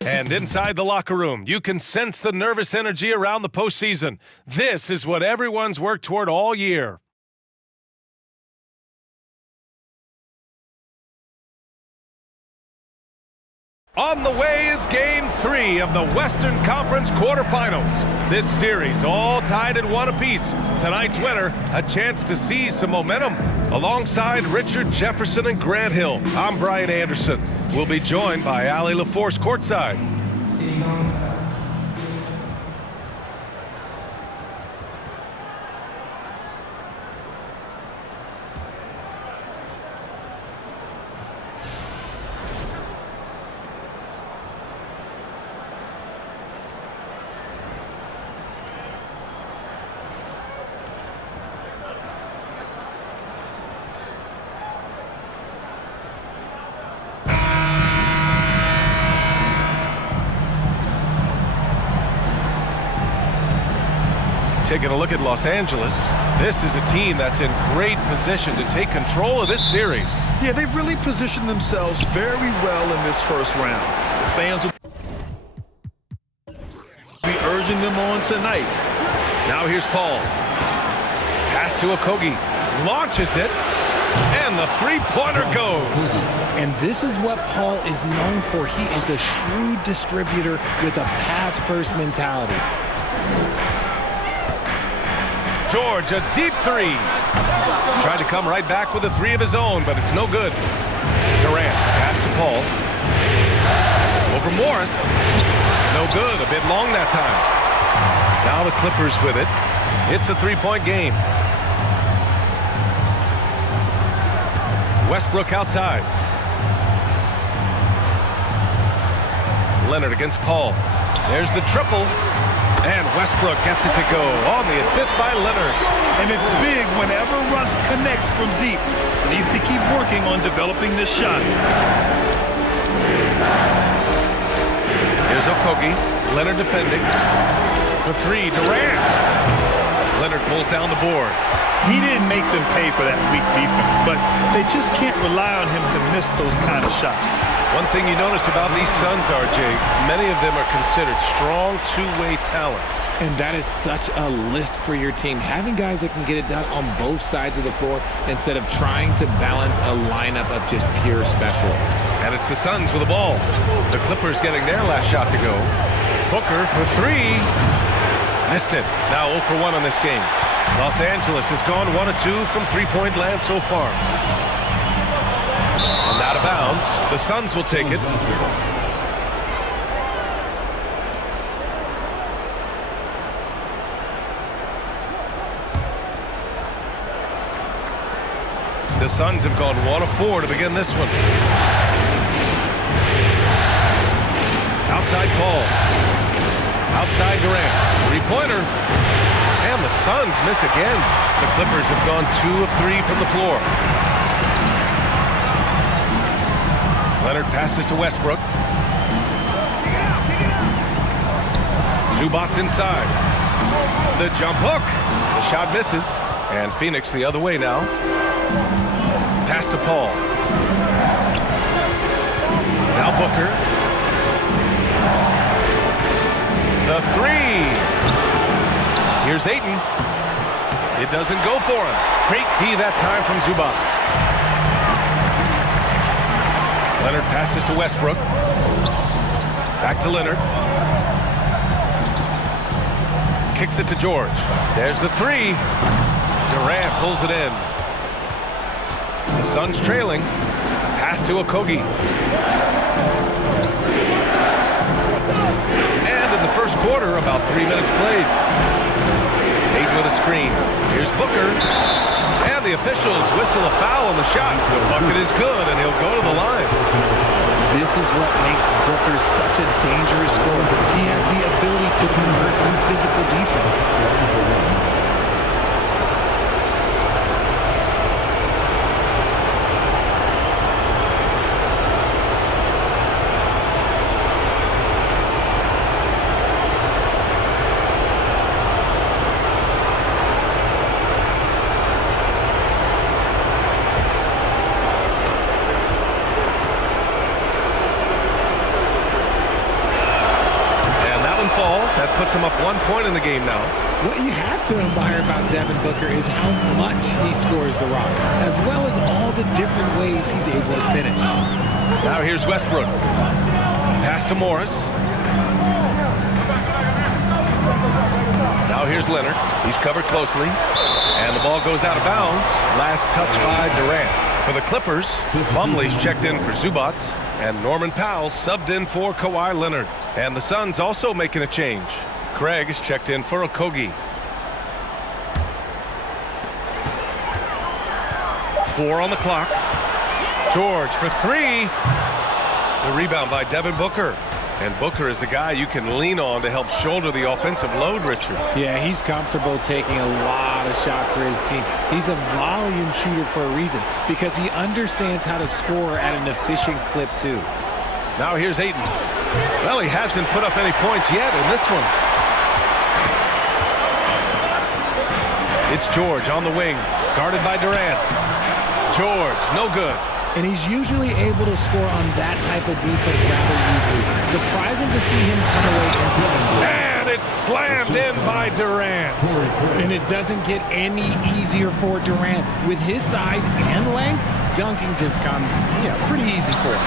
And inside the locker room, you can sense the nervous energy around the postseason. This is what everyone's worked toward all year. On the way is Game 3 of the Western Conference quarterfinals. This series all tied at 1 apiece. Tonight's winner, a chance to seize some momentum. Alongside Richard Jefferson and Grant Hill, I'm Brian Anderson. We'll be joined by Allie LaForce courtside. Taking a look at Los Angeles, this is a team that's in great position to take control of this series. Yeah, they've really positioned themselves very well in this first round. The fans will be urging them on tonight. Now here's Paul. Pass to Okogie. Launches it. And the three-pointer goes. And this is what Paul is known for. He is a shrewd distributor with a pass-first mentality. George, a deep three. Tried to come right back with a three of his own, but it's no good. Durant, pass to Paul. Over Morris. No good, a bit long that time. Now the Clippers with it. It's a three-point game. Westbrook outside. Leonard against Paul. There's the triple. And Westbrook gets it to go on the assist by Leonard. And it's big whenever Russ connects from deep. He needs to keep working on developing this shot. Here's Okogie. Leonard defending. For three, Durant. Leonard pulls down the board. He didn't make them pay for that weak defense, but they just can't rely on him to miss those kind of shots. One thing you notice about these Suns, RJ, many of them are considered strong two-way talents. And that is such a list for your team. Having guys that can get it done on both sides of the floor instead of trying to balance a lineup of just pure specialists. And it's the Suns with the ball. The Clippers getting their last shot to go. Booker for three. Missed it. Now 0 for 1 on this game. Los Angeles has gone 1 of 2 from three-point land so far. And out of bounds. The Suns will take it. The Suns have gone 1 of 4 to begin this one. Outside Paul. Outside Durant. Three-pointer. And the Suns miss again. The Clippers have gone 2 of 3 from the floor. Leonard passes to Westbrook. Zubac's inside. The jump hook. The shot misses. And Phoenix the other way now. Pass to Paul. Now Booker. The three. Here's Ayton. It doesn't go for him. Great D that time from Zubac. Leonard passes to Westbrook. Back to Leonard. Kicks it to George. There's the three. Durant pulls it in. The Suns trailing. Pass to Okogie. And in the first quarter, about 3 minutes played. Ayton with a screen. Here's Booker. And the officials whistle a foul on the shot. The bucket is good, and he'll go to the line. This is what makes Booker such a dangerous scorer. He has the ability to convert through physical defense. That puts him up 1 point in the game now. What you have to admire about Devin Booker is how much he scores the rock, as well as all the different ways he's able to finish. Now here's Westbrook. Pass to Morris. Now here's Leonard. He's covered closely. And the ball goes out of bounds. Last touch by Durant. For the Clippers, Plumlee's checked in for Zubac. And Norman Powell subbed in for Kawhi Leonard. And the Suns also making a change. Craig is checked in for Okogie. 4 on the clock. George for 3. The rebound by Devin Booker. And Booker is the guy you can lean on to help shoulder the offensive load, Richard. Yeah, he's comfortable taking a lot of shots for his team. He's a volume shooter for a reason because he understands how to score at an efficient clip, too. Now here's Ayton. Well, he hasn't put up any points yet in this one. It's George on the wing, guarded by Durant. George, no good. And he's usually able to score on that type of defense rather easily. Surprising to see him come away empty. And it's slammed in by Durant. And it doesn't get any easier for Durant. With his size and length, dunking just comes, pretty easy for him.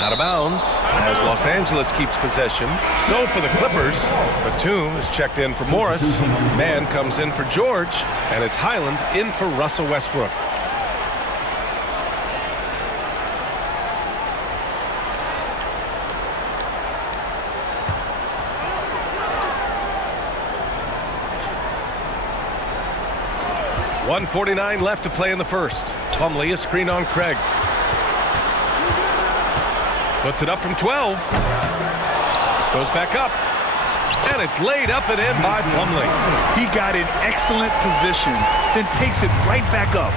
Out of bounds as Los Angeles keeps possession. So for the Clippers, Batum is checked in for Morris. Mann comes in for George. And it's Highland in for Russell Westbrook. .149 left to play in the first. Plumlee, a screen on Craig. Puts it up from 12. Goes back up. And it's laid up and in by Plumlee. He got in excellent position, then takes it right back up.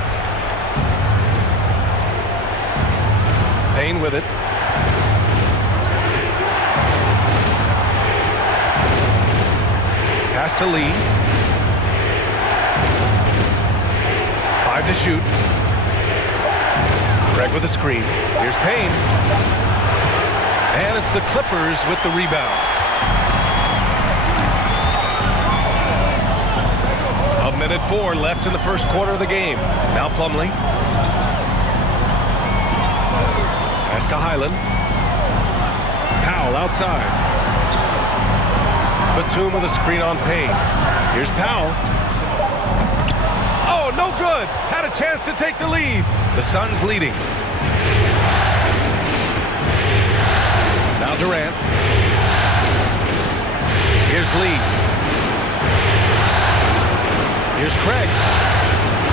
Payne with it. Pass to Lee. 5 to shoot. Craig with a screen. Here's Payne. And it's the Clippers with the rebound. A minute 4 left in the first quarter of the game. Now Plumlee. Pass to Highland. Powell outside. Batum with a screen on Payne. Here's Powell. Oh, no good. Had a chance to take the lead. The Suns leading. Now Durant. Here's Lee. Here's Craig.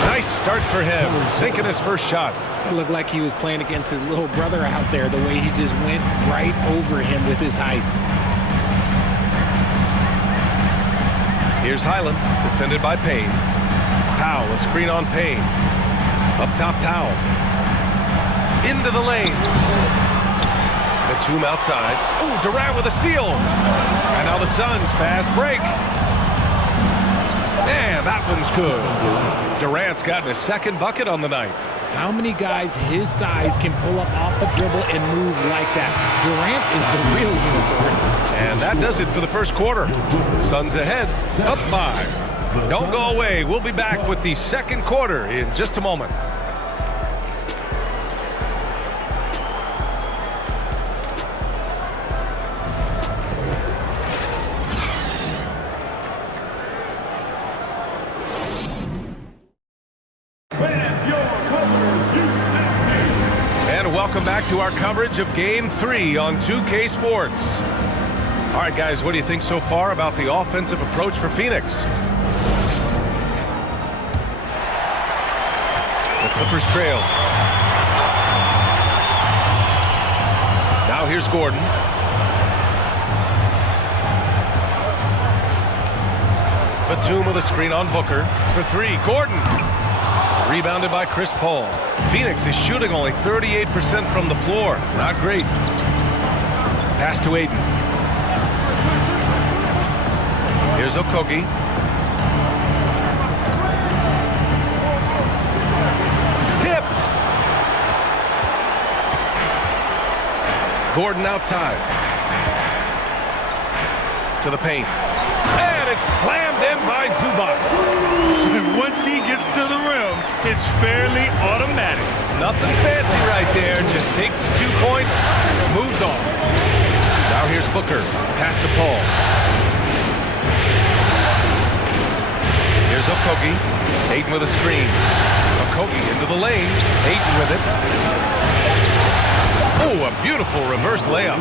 Nice start for him. Sinking his first shot. It looked like he was playing against his little brother out there, the way he just went right over him with his height. Here's Highland, defended by Payne. Powell, a screen on Payne. Up top, Powell. Into the lane. Batum outside. Oh, Durant with a steal. And now the Suns fast break. And that one's good. Durant's gotten his second bucket on the night. How many guys his size can pull up off the dribble and move like that? Durant is the real unicorn. And that does it for the first quarter. Suns ahead, up 5. Don't go away. We'll be back with the second quarter in just a moment. And welcome back to our coverage of Game 3 on 2K Sports. All right, guys, what do you think so far about the offensive approach for Phoenix? The Clippers trail. Now here's Gordon. Batum with a screen on Booker for 3. Gordon. Rebounded by Chris Paul. Phoenix is shooting only 38% from the floor. Not great. Pass to Ayton. Here's Okogie. Tipped. Gordon outside. to the paint. And it's slammed in by Zubats. Once he gets to the rim, it's fairly automatic. Nothing fancy right there. Just takes his 2 points, moves on. Now here's Booker. Pass to Paul. Here's Okogie. Ayton with a screen. Okogie into the lane. Ayton with it. Oh, a beautiful reverse layup.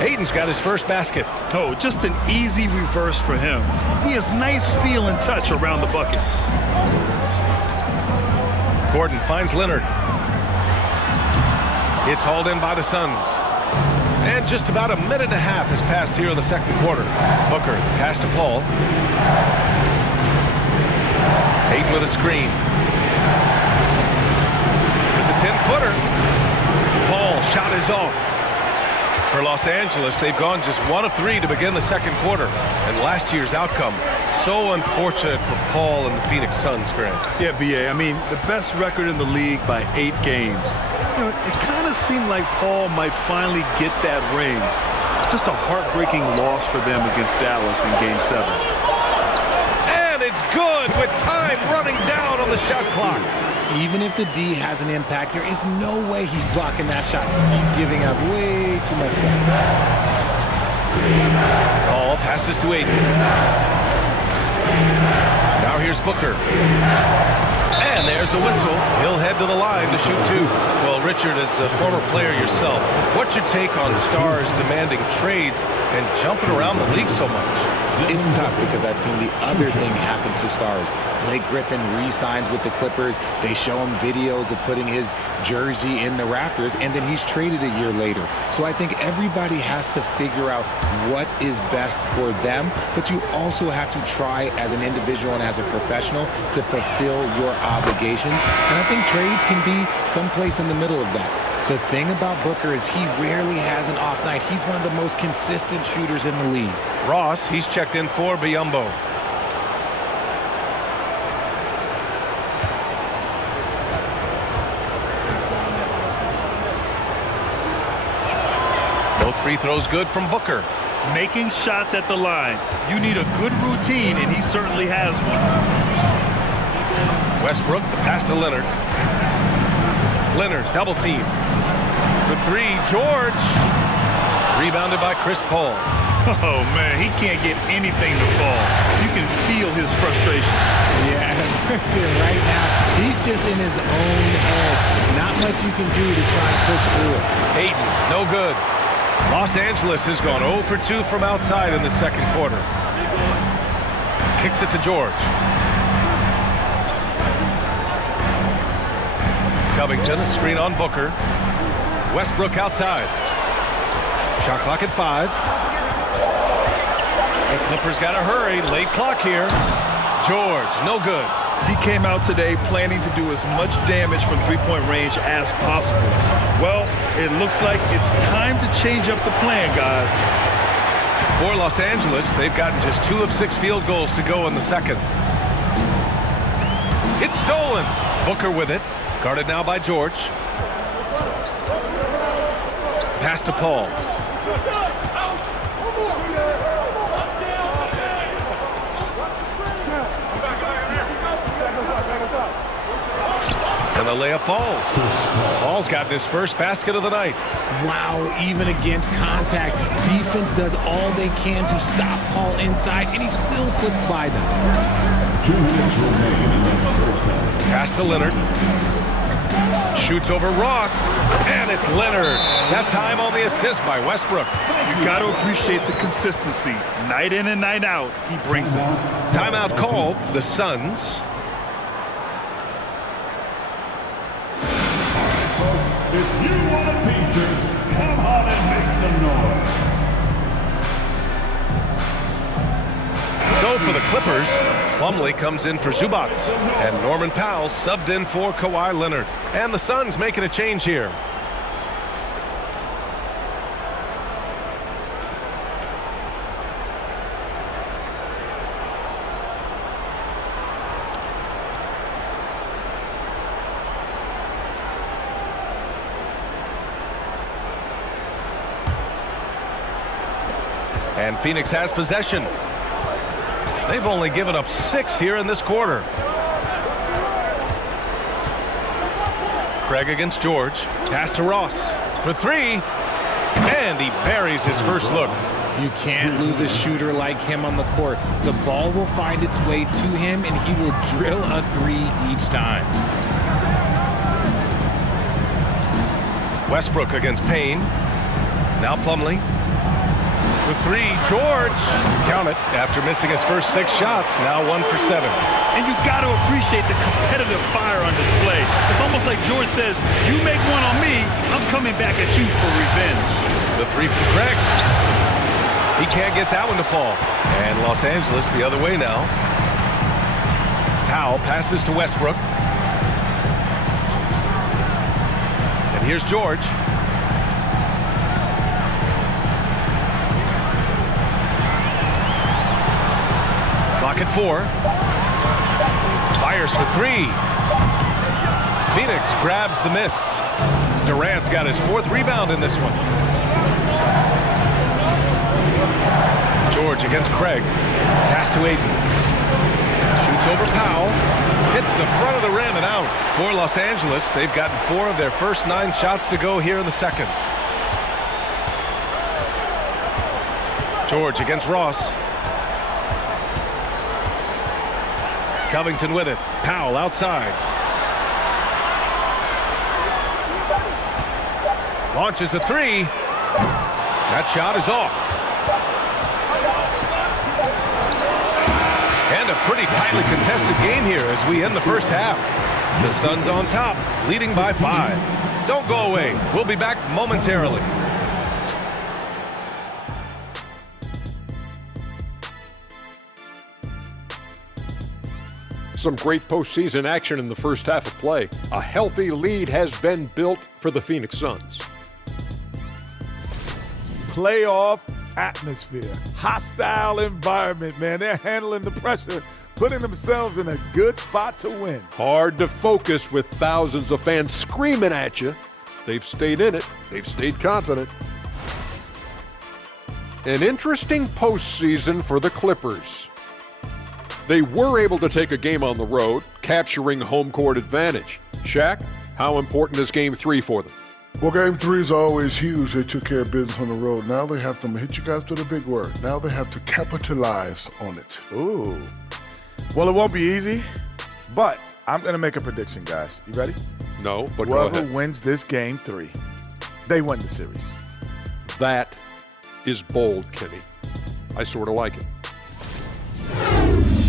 Ayton's got his first basket. Oh, just an easy reverse for him. He has nice feel and touch around the bucket. Gordon finds Leonard. It's hauled in by the Suns. And just about a minute and a half has passed here in the second quarter. Booker, pass to Paul. Ayton with a screen. With the 10-footer. Paul, shot is off. For Los Angeles, they've gone just 1 of 3 to begin the second quarter. And last year's outcome, so unfortunate for Paul and the Phoenix Suns, Grant. Yeah, B.A., I mean, the best record in the league by 8 games. You know, it kind of seemed like Paul might finally get that ring. Just a heartbreaking loss for them against Dallas in Game 7. And it's good with time running down on the shot clock. Even if the D has an impact, there is no way he's blocking that shot. He's giving up way too much size. Paul passes to Ayton. Now here's Booker. And there's a whistle. He'll head to the line to shoot 2. Well, Richard, as a former player yourself, what's your take on stars demanding trades and jumping around the league so much? It's tough because I've seen the other thing happen to stars. Blake Griffin re-signs with the Clippers. They show him videos of putting his jersey in the rafters, and then he's traded a year later. So I think everybody has to figure out what is best for them, but you also have to try as an individual and as a professional to fulfill your obligations. And I think trades can be someplace in the middle of that. The thing about Booker is he rarely has an off night. He's one of the most consistent shooters in the league. Ross, he's checked in for Biyombo. Both free throws good from Booker. Making shots at the line. You need a good routine, and he certainly has one. Westbrook, the pass to Leonard. Leonard, double team. For 3, George. Rebounded by Chris Paul. Oh, man, he can't get anything to fall. You can feel his frustration. Yeah, right now, he's just in his own head. Not much you can do to try and push through it. Ayton, no good. Los Angeles has gone 0 for 2 from outside in the second quarter. Kicks it to George. Covington, a screen on Booker. Westbrook outside. Shot clock at 5. The Clippers got to hurry. Late clock here. George, no good. He came out today planning to do as much damage from three-point range as possible. Well, it looks like it's time to change up the plan, guys. For Los Angeles, they've gotten just 2 of 6 field goals to go in the second. It's stolen. Booker with it. Guarded now by George. Pass to Paul. And the layup falls. Paul's gotten his first basket of the night. Wow, even against contact, defense does all they can to stop Paul inside, and he still slips by them. Pass to Leonard. Shoots over Ross, and it's Leonard. That time on the assist by Westbrook. You got to appreciate the consistency. Night in and night out, he brings it. Timeout called, the Suns. If you want a t-shirt, come on and make some noise. So for the Clippers, Plumlee comes in for Zubats, and Norman Powell subbed in for Kawhi Leonard. And the Suns making a change here. And Phoenix has possession. They've only given up 6 here in this quarter. Craig against George. Pass to Ross for 3. And he buries his first look. You can't lose a shooter like him on the court. The ball will find its way to him, and he will drill a 3 each time. Westbrook against Payne. Now Plumlee. For 3, George. Count it after missing his first 6 shots. Now 1 for 7. And you got to appreciate the competitive fire on display. It's almost like George says, you make one on me, I'm coming back at you for revenge. The 3 from Craig. He can't get that one to fall. And Los Angeles the other way now. Powell passes to Westbrook. And here's George. Clock at 4. Fires for 3. Phoenix grabs the miss. Durant's got his 4th rebound in this one. George against Craig. Pass to Ayton. Shoots over Powell. Hits the front of the rim and out. For Los Angeles, they've gotten 4 of their first 9 shots to go here in the second. George against Ross. Covington with it. Powell outside. Launches a 3. That shot is off. And a pretty tightly contested game here as we end the first half. The Suns on top, leading by 5. Don't go away. We'll be back momentarily. Some great postseason action in the first half of play. A healthy lead has been built for the Phoenix Suns. Playoff atmosphere, hostile environment, man. They're handling the pressure, putting themselves in a good spot to win. Hard to focus with thousands of fans screaming at you. They've stayed in it. They've stayed confident. An interesting postseason for the Clippers. They were able to take a game on the road, capturing home court advantage. Shaq, how important is Game 3 for them? Well, Game 3 is always huge. They took care of business on the road. Now they have to hit you guys with a big word. Now they have to capitalize on it. Ooh. Well, it won't be easy, but I'm going to make a prediction, guys. You ready? No, but go Whoever ahead. wins this Game 3, they win the series. That is bold, Kenny. I sort of like it.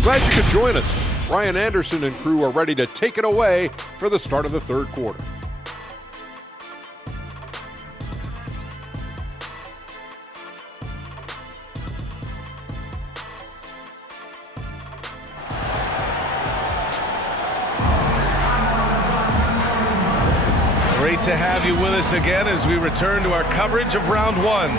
Glad you could join us. Ryan Anderson and crew are ready to take it away for the start of the third quarter. Great to have you with us again as we return to our coverage of round 1.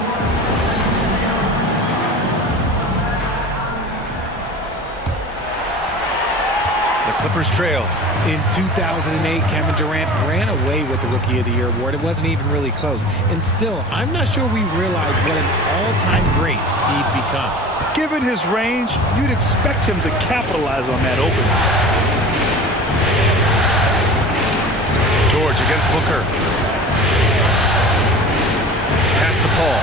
The Clippers trail. In 2008, Kevin Durant ran away with the Rookie of the Year award. It wasn't even really close. And still, I'm not sure we realize what an all-time great he'd become. Given his range, you'd expect him to capitalize on that opening. George against Booker. Pass to Paul.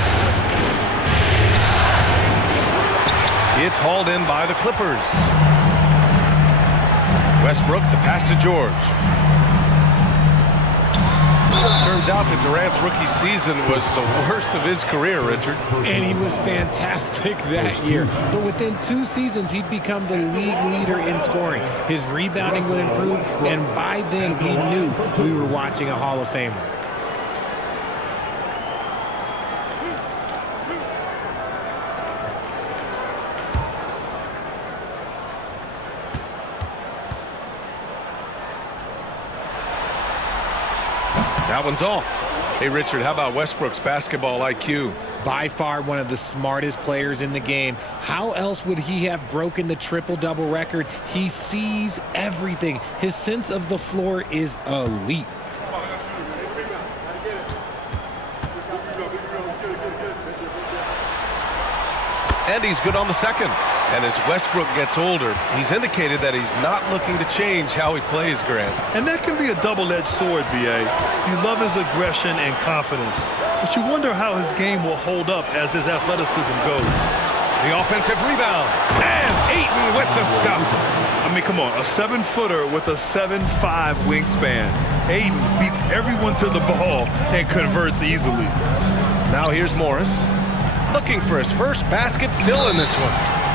It's hauled in by the Clippers. Westbrook, the pass to George. Turns out that Durant's rookie season was the worst of his career, Richard. And he was fantastic that year. But within 2 seasons, he'd become the league leader in scoring. His rebounding would improve, and by then we knew we were watching a Hall of Famer. That one's off. Hey, Richard, how about Westbrook's basketball IQ? By far one of the smartest players in the game. How else would he have broken the triple-double record? He sees everything. His sense of the floor is elite. and he's good on the second. And as Westbrook gets older, he's indicated that he's not looking to change how he plays, Grant. And that can be a double-edged sword, B.A. You love his aggression and confidence, but you wonder how his game will hold up as his athleticism goes. The offensive rebound, and Ayton with the stuff. I mean, come on, a 7-footer with a 7'5" wingspan. Ayton beats everyone to the ball and converts easily. Now here's Morris, looking for his first basket, still in this one.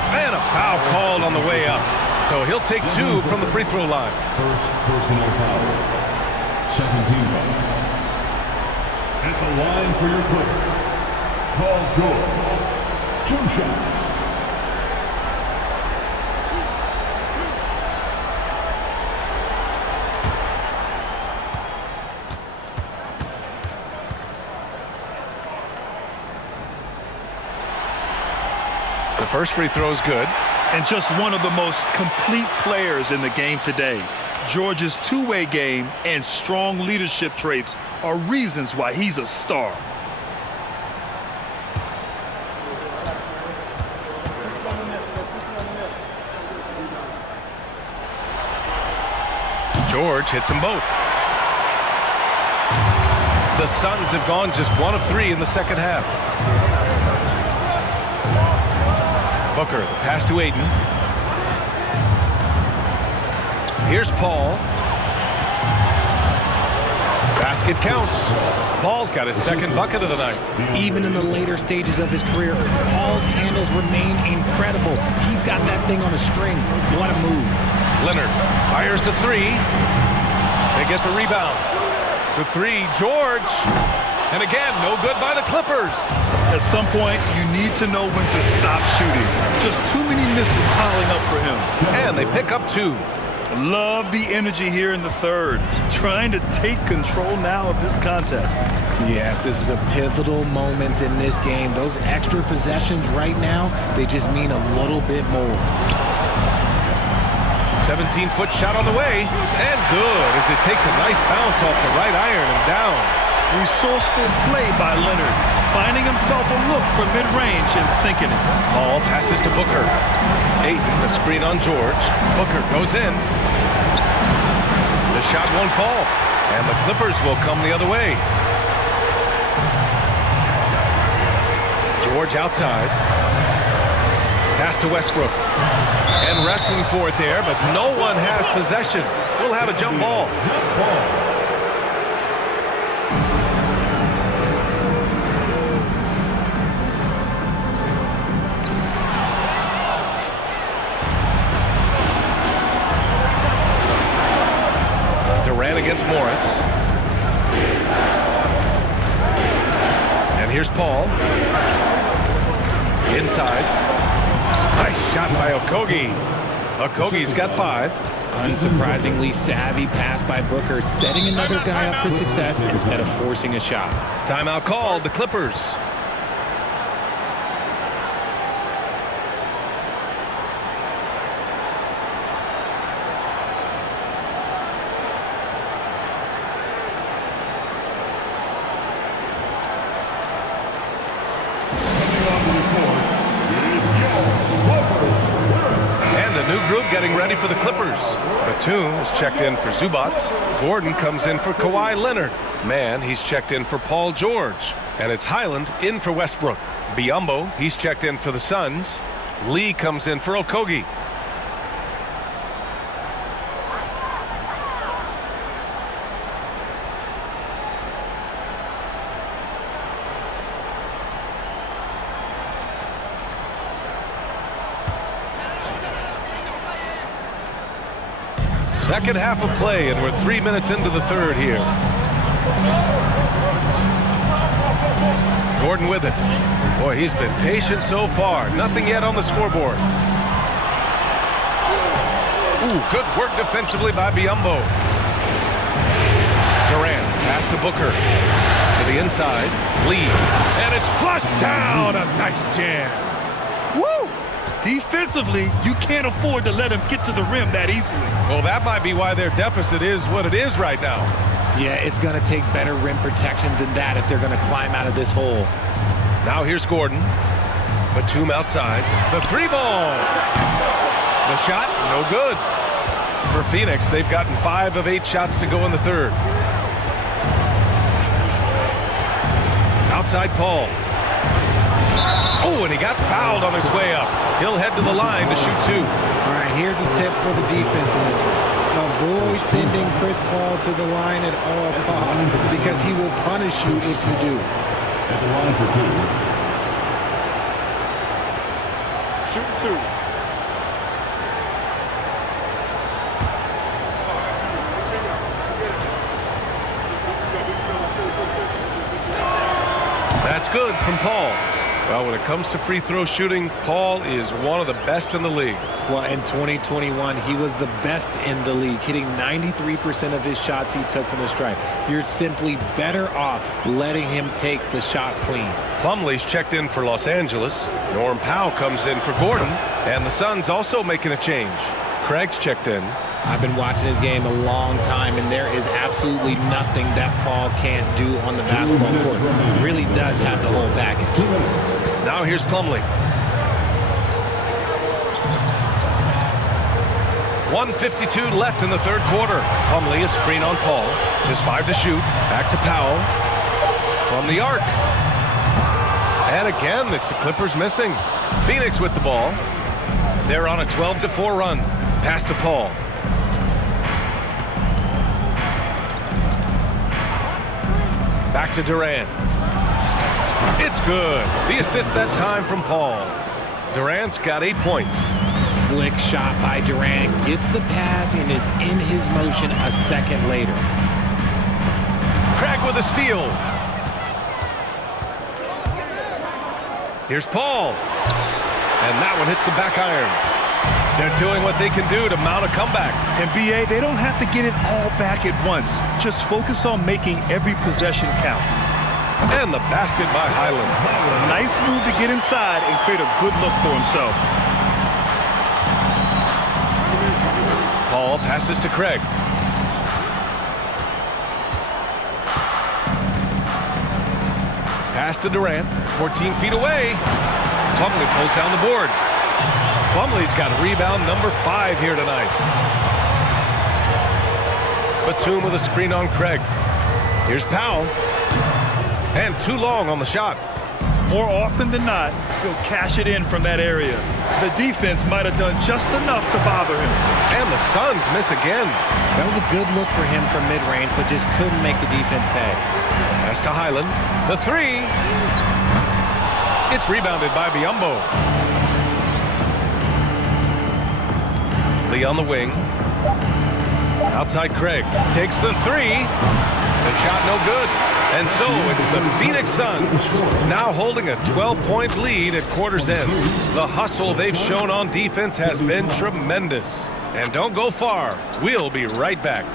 And a foul called on the way up. So he'll take 2 from the free throw line. First personal foul. 17 foul. At the line for your Clippers, Paul George. 2 shots. The first free throw is good. And just one of the most complete players in the game today. George's two-way game and strong leadership traits are reasons why he's a star. George hits them both. The Suns have gone just 1 of 3 in the second half. Booker, the pass to Ayton. Here's Paul. Basket counts. Paul's got his second bucket of the night. Even in the later stages of his career, Paul's handles remain incredible. He's got that thing on a string. What a move. Leonard fires the 3. They get the rebound. For 3, George. And again, no good by the Clippers. At some point, you need to know when to stop shooting. Just too many misses piling up for him. And they pick up 2. Love the energy here in the third. Trying to take control now of this contest. Yes, this is a pivotal moment in this game. Those extra possessions right now, they just mean a little bit more. 17-foot shot on the way. And good as it takes a nice bounce off the right iron and down. Resourceful play by Leonard, finding himself a look for mid-range and sinking it. Paul passes to Booker. Ayton, the screen on George. Booker goes in. The shot won't fall, and the Clippers will come the other way. George outside. Pass to Westbrook. And wrestling for it there, but no one has possession. We'll have a jump ball. Against Morris. And here's Paul. Inside. Nice shot by Okogie. Okogie's got 5. Unsurprisingly savvy pass by Booker, setting another guy up for success instead of forcing a shot. Timeout called, the Clippers. Getting ready for the Clippers. Batum is checked in for Zubats. Gordon comes in for Kawhi Leonard. Man, he's checked in for Paul George. And it's Highland in for Westbrook. Biyombo, he's checked in for the Suns. Lee comes in for Okogie. Second half of play, and we're 3 minutes into the third here. Gordon with it. Boy, he's been patient so far. Nothing yet on the scoreboard. Ooh, good work defensively by Biyombo. Durant, pass to Booker. To the inside, Lee. And it's flushed down. A nice jam. Woo! Defensively, you can't afford to let him get to the rim that easily. Well, that might be why their deficit is what it is right now. Yeah, it's going to take better rim protection than that if they're going to climb out of this hole. Now here's Gordon. Batum outside. The three ball. The shot, no good. For Phoenix, they've gotten 5 of 8 shots to go in the third. Outside Paul. Oh, and he got fouled on his way up. He'll head to the line to shoot 2. All right, here's a tip for the defense in this one. Avoid sending Chris Paul to the line at all costs because he will punish you if you do. At the line for 2. Shoot 2. That's good from Paul. Well, when it comes to free throw shooting, Paul is one of the best in the league. Well, in 2021, he was the best in the league, hitting 93% of his shots he took from the stripe. You're simply better off letting him take the shot clean. Plumlee's checked in for Los Angeles. Norm Powell comes in for Gordon. And the Suns also making a change. Craig's checked in. I've been watching his game a long time, and there is absolutely nothing that Paul can't do on the basketball court. He really does have the whole package. Now here's Plumlee. 1:52 left in the third quarter. Plumlee, a screen on Paul. Just 5 to shoot. Back to Powell. From the arc. And again, it's the Clippers missing. Phoenix with the ball. They're on a 12-4 run. Pass to Paul. Back to Durant. It's good. The assist that time from Paul. Durant's got 8 points. Slick shot by Durant. Gets the pass and is in his motion a second later. Craig with a steal. Here's Paul. And that one hits the back iron. They're doing what they can do to mount a comeback. And BA, they don't have to get it all back at once. Just focus on making every possession count. And the basket by Highland. Nice move to get inside and create a good look for himself. Paul passes to Craig. Pass to Durant, 14 feet away. Plumlee pulls down the board. Plumlee's got rebound number 5 here tonight. Batum with a screen on Craig. Here's Powell. And too long on the shot. More often than not, he'll cash it in from that area. The defense might have done just enough to bother him. And the Suns miss again. That was a good look for him from mid-range, but just couldn't make the defense pay. Pass to Highland. The 3. It's rebounded by Biyombo. Lee on the wing. Outside Craig. Takes the 3. The shot no good. And so it's the Phoenix Suns now holding a 12-point lead at quarter's end. The hustle they've shown on defense has been tremendous. And don't go far. We'll be right back.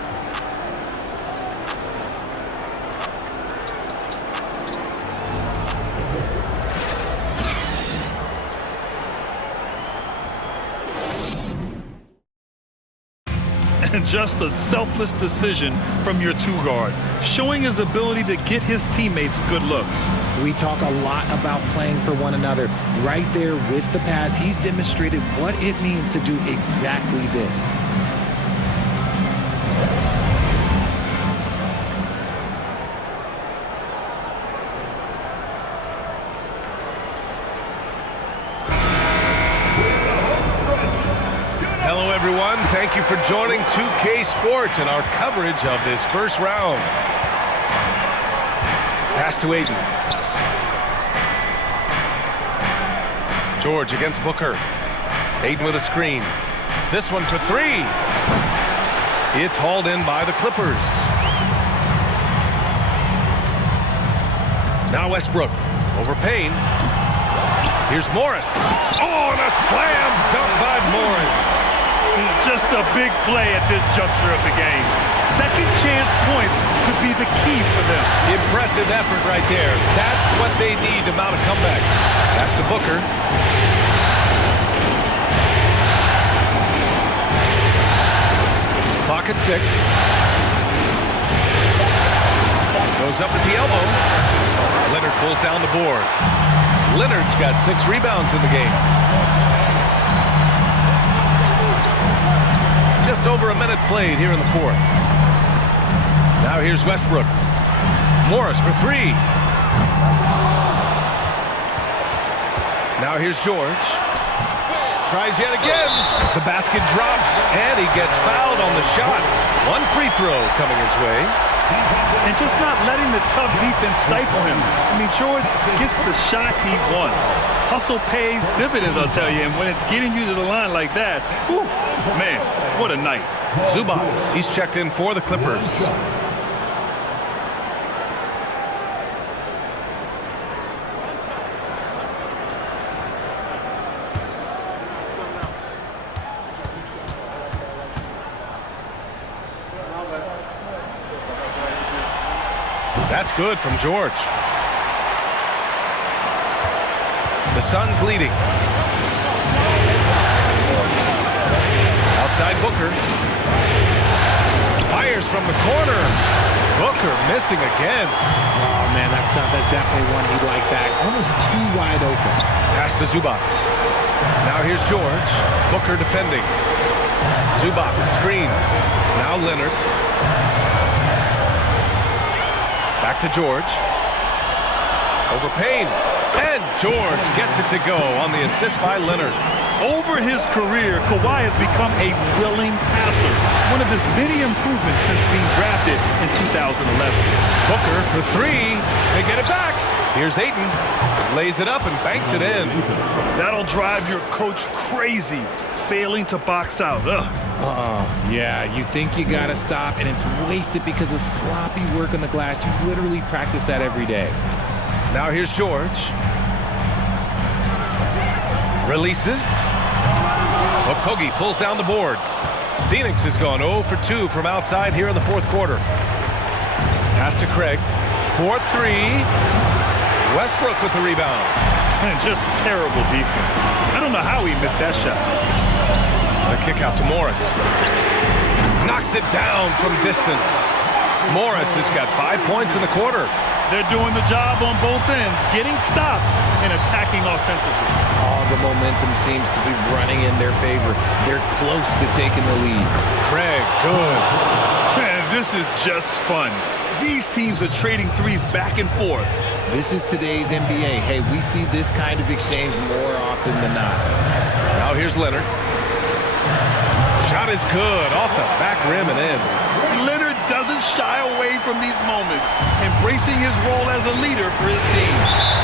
And just a selfless decision from your 2-guard, showing his ability to get his teammates good looks. We talk a lot about playing for one another. Right there with the pass, he's demonstrated what it means to do exactly this. Hello, everyone. Thank you for joining 2K Sports and our coverage of this first round. Pass to Aiden. George against Booker. Aiden with a screen. This one for 3. It's hauled in by the Clippers. Now Westbrook over Payne. Here's Morris. Oh, and a slam dunk by Morris. Just a big play at this juncture of the game. Second chance points could be the key for them. Impressive effort right there. That's what they need to mount a comeback. That's to Booker. Clock at 6. Goes up at the elbow. Leonard pulls down the board. Leonard's got 6 rebounds in the game. Just over a minute played here in the fourth. Now here's Westbrook. Morris for 3. Now here's George. Tries yet again. The basket drops, and he gets fouled on the shot. 1 free throw coming his way. And just not letting the tough defense stifle him. I mean, George gets the shot he wants. Hustle pays dividends, I'll tell you. And when it's getting you to the line like that, whew, man, what a night. Zubac, he's checked in for the Clippers. That's good from George. The Suns leading. Outside Booker. Fires from the corner. Booker missing again. Oh, man, that's tough. That's definitely one he'd like back. Almost too wide open. Pass to Zubac. Now here's George. Booker defending. Zubac screen. Now Leonard. Back to George. Over Payne. And George gets it to go on the assist by Leonard. Over his career, Kawhi has become a willing passer. One of his many improvements since being drafted in 2011. Booker for 3. They get it back. Here's Ayton. Lays it up and banks it in. That'll drive your coach crazy, failing to box out. Ugh. Yeah, you think you gotta stop, and it's wasted because of sloppy work on the glass. You literally practice that every day. Now here's George. Releases. Okogie pulls down the board. Phoenix has gone 0 for 2 from outside here in the fourth quarter. Pass to Craig. 4-3. Westbrook with the rebound. And just terrible defense. I don't know how he missed that shot. The kick out to Morris. Knocks it down from distance. Morris has got 5 points in the quarter. They're doing the job on both ends, getting stops and attacking offensively. All the momentum seems to be running in their favor. They're close to taking the lead. Craig, good. Man, this is just fun. These teams are trading threes back and forth. This is today's NBA. Hey, we see this kind of exchange more often than not. Now here's Leonard. Shot is good, off the back rim and in. Leonard doesn't shy away from these moments, embracing his role as a leader for his team.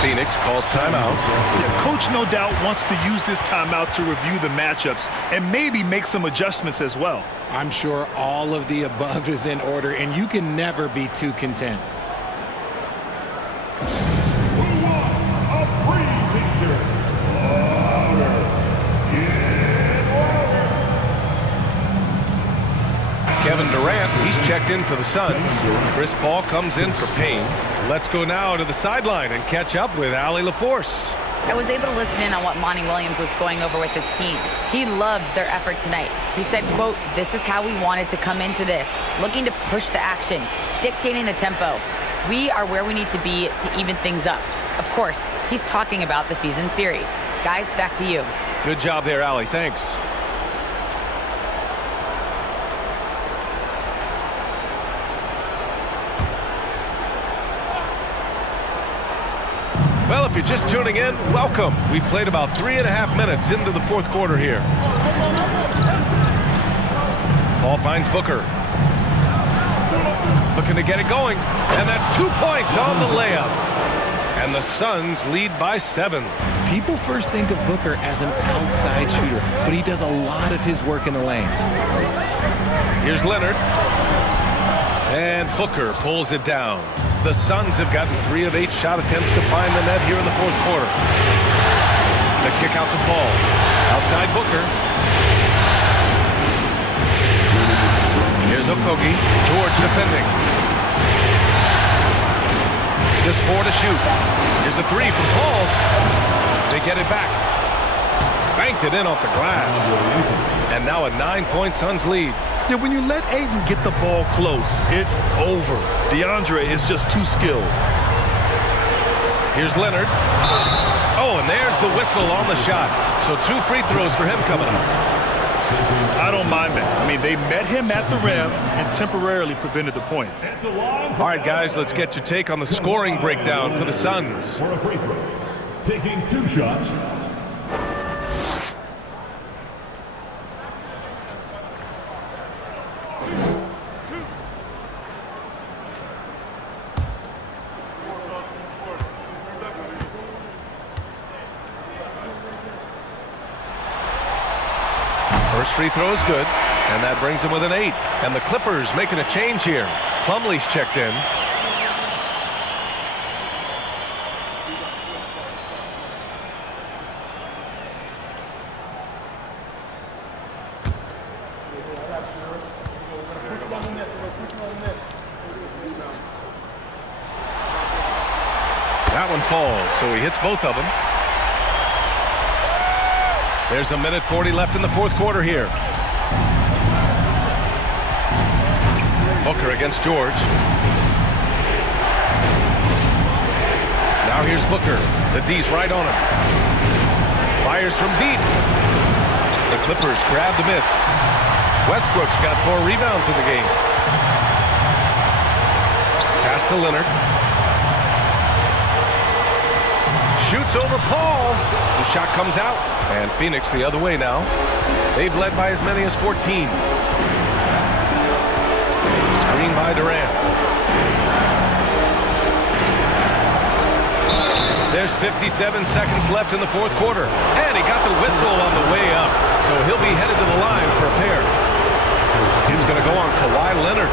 Phoenix calls timeout. Yeah, coach no doubt wants to use this timeout to review the matchups and maybe make some adjustments as well. I'm sure all of the above is in order, and you can never be too content. Kevin Durant, he's checked in for the Suns. Chris Paul comes in for Payne. Let's go now to the sideline and catch up with Allie LaForce. I was able to listen in on what Monty Williams was going over with his team. He loves their effort tonight. He said, quote, "This is how we wanted to come into this, looking to push the action, dictating the tempo. We are where we need to be to even things up." Of course, he's talking about the season series. Guys, back to you. Good job there, Allie. Thanks. Well, if you're just tuning in, welcome. We've played about 3.5 minutes into the fourth quarter here. Paul finds Booker. Looking to get it going. And that's 2 points on the layup. And the Suns lead by 7. People first think of Booker as an outside shooter, but he does a lot of his work in the lane. Here's Leonard. And Booker pulls it down. The Suns have gotten 3 of 8 shot attempts to find the net here in the fourth quarter. The kick out to Paul. Outside Booker. Here's Okogie. George defending. Just 4 to shoot. Here's a 3 from Paul. They get it back. Banked it in off the glass. And now a 9-point Suns lead. Yeah, when you let Ayton get the ball close, it's over. DeAndre is just too skilled. Here's Leonard. Oh, and there's the whistle on the shot. So 2 free throws for him coming up. I don't mind that. I mean, they met him at the rim and temporarily prevented the points. All right, guys, let's get your take on the scoring breakdown for the Suns. For a free throw, taking 2 shots. First free throw is good, and that brings him with an 8. And the Clippers making a change here. Plumlee's checked in. That one falls, so he hits both of them. There's a minute 40 left in the fourth quarter here. Booker against George. Now here's Booker. The D's right on him. Fires from deep. The Clippers grab the miss. Westbrook's got 4 rebounds in the game. Pass to Leonard. Shoots over Paul. The shot comes out. And Phoenix the other way now. They've led by as many as 14. Screen by Durant. There's 57 seconds left in the fourth quarter. And he got the whistle on the way up. So he'll be headed to the line for a pair. It's going to go on Kawhi Leonard.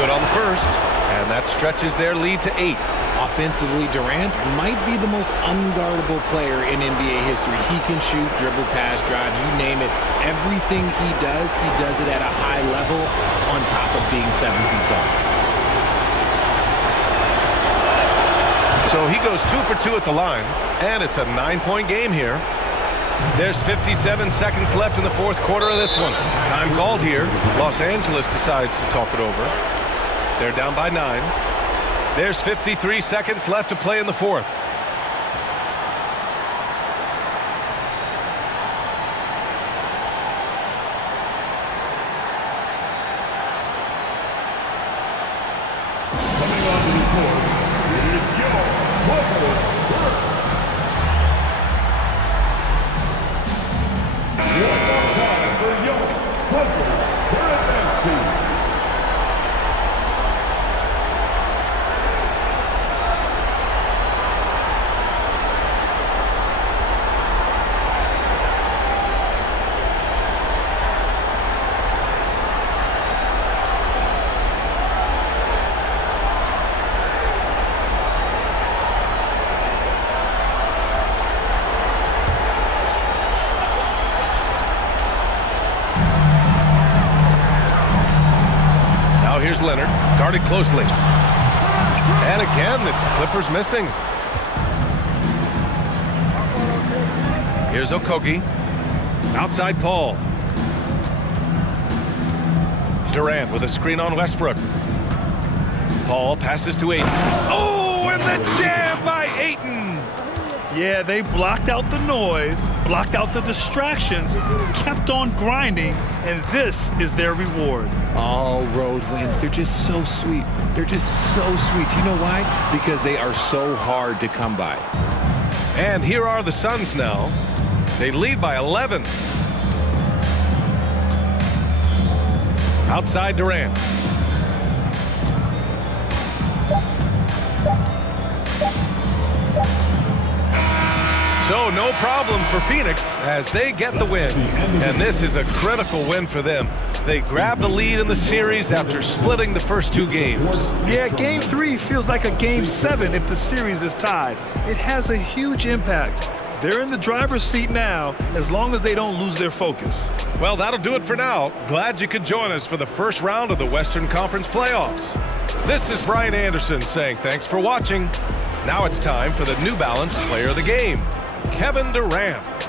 Good on the first, and that stretches their lead to 8. Offensively, Durant might be the most unguardable player in NBA history. He can shoot, dribble, pass, drive, you name it. Everything he does it at a high level on top of being 7 feet tall. So he goes 2 for 2 at the line, and it's a 9-point game here. There's 57 seconds left in the fourth quarter of this one. Time called here. Los Angeles decides to talk it over. They're down by 9. There's 53 seconds left to play in the fourth. Coming on to the court, it is your local one more time for your local advance team. Here's Leonard, guarded closely. And again, it's Clippers missing. Here's Okogie. Outside Paul. Durant with a screen on Westbrook. Paul passes to Ayton. Oh, and the jam by Ayton! Yeah, they blocked out the noise, blocked out the distractions, kept on grinding, and this is their reward. All road wins. They're just so sweet. They're just so sweet. You know why? Because they are so hard to come by. And here are the Suns now. They lead by 11. Outside Durant. So no problem for Phoenix as they get the win. And this is a critical win for them. They grab the lead in the series after splitting the first 2 games. Yeah, Game 3 feels like a Game 7 if the series is tied. It has a huge impact. They're in the driver's seat now as long as they don't lose their focus. Well, that'll do it for now. Glad you could join us for the first round of the Western Conference playoffs. This is Brian Anderson saying thanks for watching. Now it's time for the New Balance Player of the Game, Kevin Durant.